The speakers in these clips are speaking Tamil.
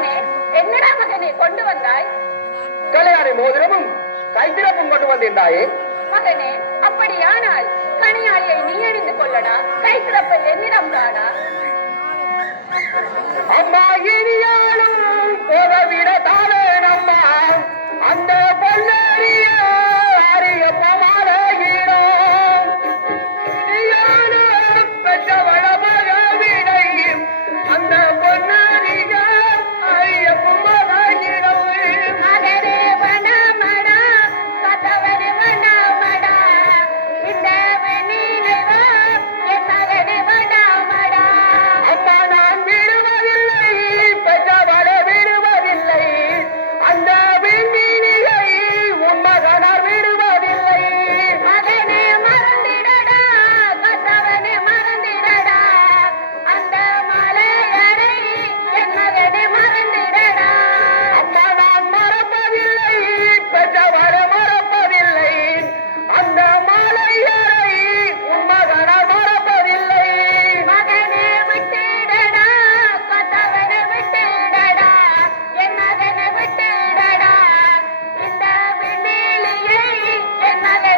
மகனே என்னடா மகனே கொண்டு வந்தாய்? கலையாரை மோதிரமும் கைத்திரப்பும் கொண்டு வந்திருந்தாயே? மகனே அப்படியானால் கனியாளியை நீ அணிந்து கொள்ளடா. கைத்திரப்பை என்னிடம் தாடா அம்மா இனி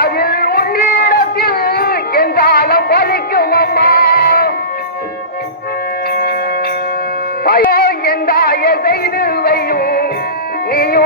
அதில் உன்னிடத்தில் என்றால பழிக்கும் அம்மா. என்றாய செய்து வையும். நீயும்